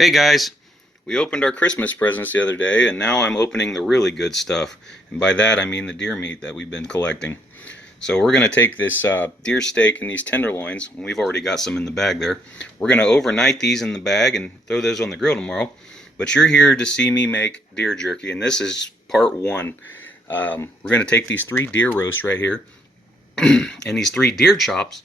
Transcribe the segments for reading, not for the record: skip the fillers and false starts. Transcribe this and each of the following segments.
Hey guys, we opened our Christmas presents the other day, and now I'm opening the really good stuff. And by that I mean the deer meat that we've been collecting. So we're going to take this deer steak and these tenderloins, and we've already got some in the bag there. We're going to overnight these in the bag and throw those on the grill tomorrow. But you're here to see me make deer jerky, and this is part one. We're going to take these 3 deer roasts right here and these 3 deer chops,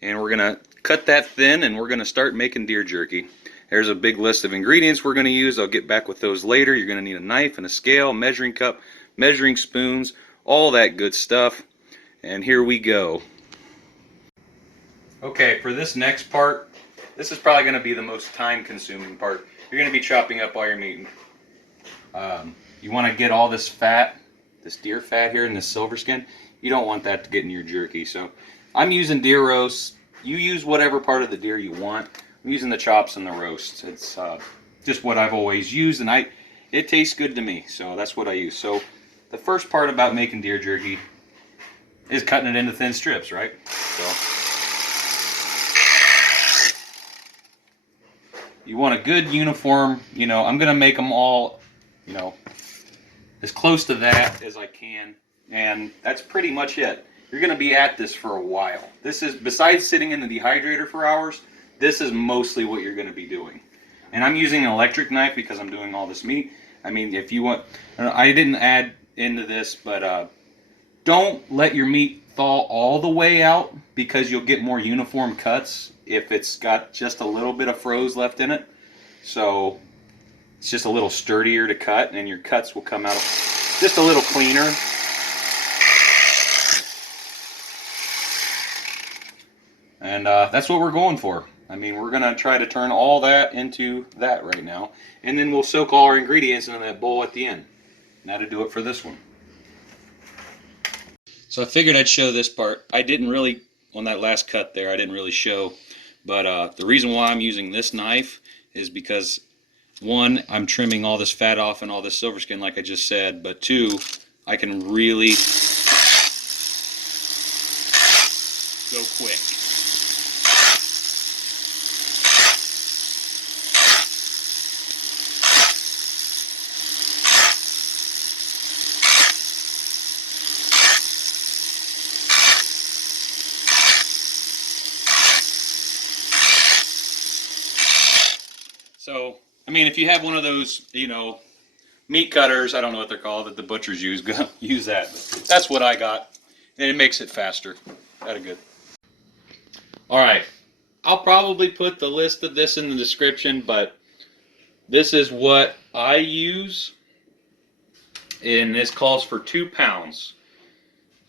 and we're going to cut that thin, and we're going to start making deer jerky. There's a big list of ingredients we're going to use. I'll get back with those later. You're going to need a knife and a scale, measuring cup, measuring spoons, all that good stuff. And here we go. Okay, for this next part, this is probably going to be the most time-consuming part. You're going to be chopping up all your meat. You want to get all this fat, this deer fat here in this silver skin. You don't want that to get in your jerky. So I'm using deer roasts. You use whatever part of the deer you want. I'm using the chops and the roasts. It's just what I've always used, and it tastes good to me, so that's what I use. So the first part about making deer jerky is cutting it into thin strips, right? So you want a good uniform, I'm gonna make them all, as close to that as I can, and that's pretty much it. You're gonna be at this for a while. This is, besides sitting in the dehydrator for hours, this is mostly what you're going to be doing. And I'm using an electric knife because I'm doing all this meat. I mean, if you want, I didn't add into this, but don't let your meat thaw all the way out, because you'll get more uniform cuts if it's got just a little bit of froze left in it. So it's just a little sturdier to cut, and your cuts will come out just a little cleaner. And that's what we're going for. I mean, we're going to try to turn all that into that right now. And then we'll soak all our ingredients in that bowl at the end. Now to do it for this one. So I figured I'd show this part. I didn't really, on that last cut there, I didn't really show. But the reason why I'm using this knife is because, 1, I'm trimming all this fat off and all this silver skin like I just said. But 2, I can really go quick. So, I mean, if you have one of those, meat cutters, I don't know what they're called, that the butchers use, use that. But that's what I got, and it makes it faster. That good. All right, I'll probably put the list of this in the description, but this is what I use, and this calls for 2 pounds.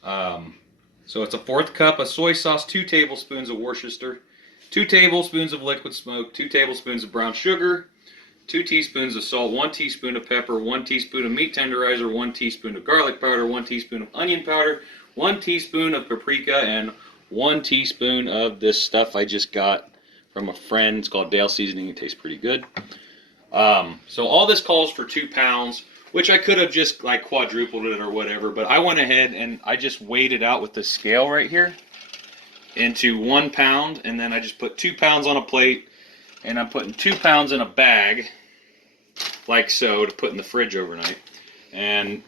So it's a 1/4 cup of soy sauce, 2 tablespoons of Worcester, 2 tablespoons of liquid smoke, 2 tablespoons of brown sugar, 2 teaspoons of salt, 1 teaspoon of pepper, 1 teaspoon of meat tenderizer, 1 teaspoon of garlic powder, 1 teaspoon of onion powder, 1 teaspoon of paprika, and 1 teaspoon of this stuff I just got from a friend. It's called Dale Seasoning. It tastes pretty good. So all this calls for 2 pounds, which I could have just like quadrupled it or whatever, but I went ahead and I just weighed it out with the scale right here into 1 pound, and then I just put 2 pounds on a plate, and I'm putting 2 pounds in a bag like so to put in the fridge overnight. And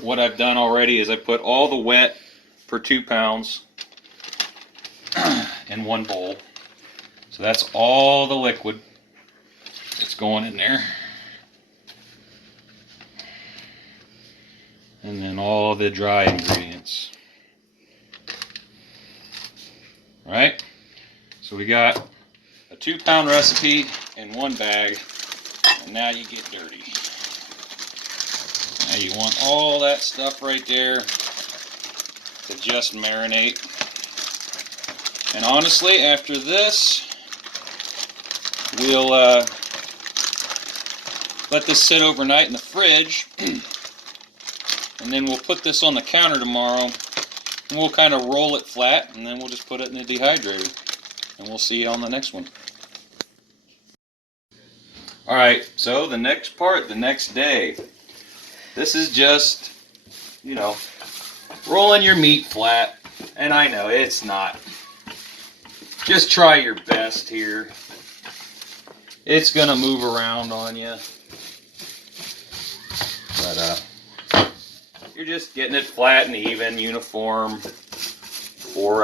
what I've done already is I put all the wet for 2 pounds in one bowl. So that's all the liquid that's going in there, and then all the dry ingredients. Right? So we got a 2 pound recipe in one bag, and now you get dirty. Now you want all that stuff right there to just marinate. And honestly, after this, we'll let this sit overnight in the fridge, and then we'll put this on the counter tomorrow. And we'll kind of roll it flat, and then we'll just put it in the dehydrator, and we'll see you on the next one. Alright, so the next part, the next day. This is just, rolling your meat flat. And I know it's not. Just try your best here. it's gonna move around on you. But you're just getting it flat and even, uniform for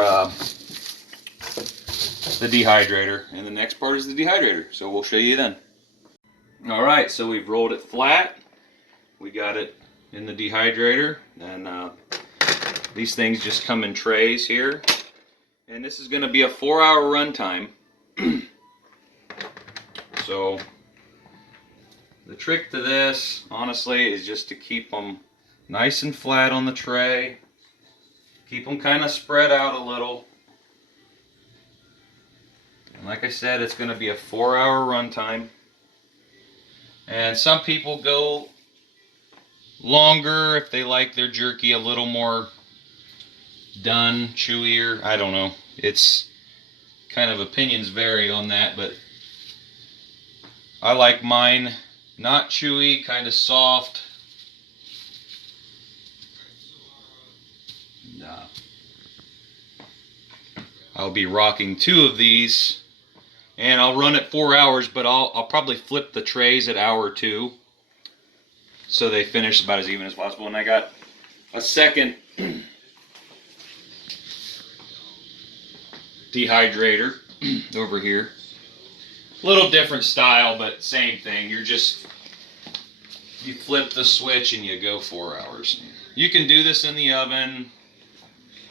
the dehydrator. And the next part is the dehydrator, so we'll show you then. Alright, so we've rolled it flat. We got it in the dehydrator, and these things just come in trays here. And this is going to be a 4-hour run time. So the trick to this, honestly, is just to keep them nice and flat on the tray. Keep them kind of spread out a little. And like I said, it's going to be a 4-hour run time. And some people go longer if they like their jerky a little more done, chewier. I don't know. It's kind of, opinions vary on that, but I like mine not chewy, kind of soft. I'll be rocking 2 of these, and I'll run it 4 hours, but I'll probably flip the trays at hour 2, so they finish about as even as possible. And I got a second dehydrator over here. Little different style, but same thing. You flip the switch and you go 4 hours. You can do this in the oven.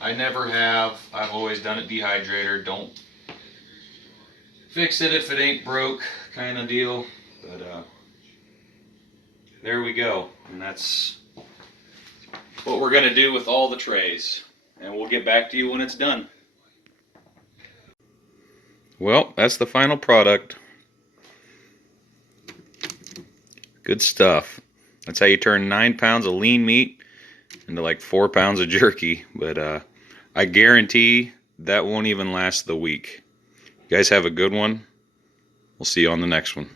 I never have. I've always done it dehydrator. Don't fix it if it ain't broke, kind of deal. But there we go. And that's what we're going to do with all the trays. And we'll get back to you when it's done. Well, that's the final product. Good stuff. That's how you turn 9 pounds of lean meat into like 4 pounds of jerky. But I guarantee that won't even last the week. You guys have a good one. We'll see you on the next one.